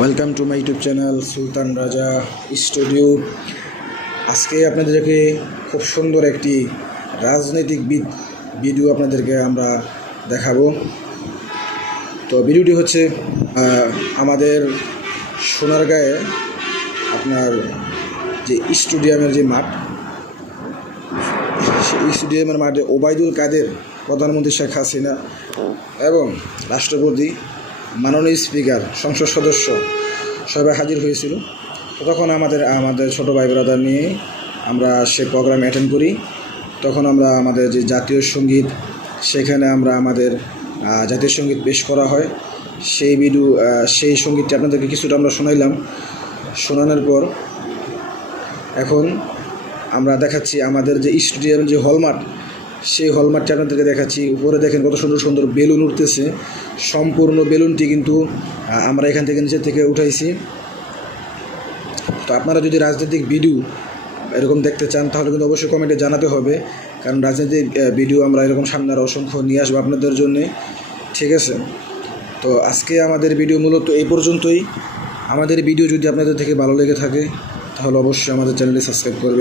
Welcome to my YouTube channel Sultan Raja studio. আজকে আপনাদেরকে খুব সুন্দর একটি রাজনৈতিক ভিডিও আপনাদেরকে আমরা দেখাবো। তো ভিডিওটি হচ্ছে আমাদের সোনারগাঁয়ে আপনার যে স্টেডিয়ামের যে মাঠ, সেই স্টেডিয়ামের মাঠে ওবায়দুল কাদের, প্রধানমন্ত্রী শেখ হাসিনা এবং রাষ্ট্রপতি, মাননীয় স্পিকার, সংসদ সদস্য সবাই হাজির হয়েছিল। তখন আমাদের ছোটো ভাই ব্রাদার নিয়ে আমরা সে প্রোগ্রাম অ্যাটেন্ড করি। তখন আমরা আমাদের যে জাতীয় সঙ্গীত, সেখানে আমরা আমাদের জাতীয় সঙ্গীত পেশ করা হয়। সেই সঙ্গীতটি আপনাদেরকে কিছুটা আমরা শোনাইলাম। শোনানোর পর এখন আমরা দেখাচ্ছি আমাদের যে স্টেডিয়াম যে হলমার্ট, সেই হলমার্টটি আপনাদেরকে দেখাচ্ছি। উপরে দেখেন কত সুন্দর সুন্দর বেলুন উঠতেছে। সম্পূর্ণ বেলুনটি কিন্তু আমরা এখান থেকে নিচে থেকে উঠাইছি। তো আপনারা যদি রাজনৈতিক ভিডিও এরকম দেখতে চান তাহলে কিন্তু অবশ্যই কমেন্টে জানাতে হবে, কারণ রাজনৈতিক ভিডিও আমরা এরকম সামনে আরও অসংখ্য নিয়ে আসবো আপনাদের জন্যে, ঠিক আছে? তো আজকে আমাদের ভিডিও মূলত এই পর্যন্তই। আমাদের ভিডিও যদি আপনাদের থেকে ভালো লেগে থাকে তাহলে অবশ্যই আমাদের চ্যানেলটি সাবস্ক্রাইব করবেন।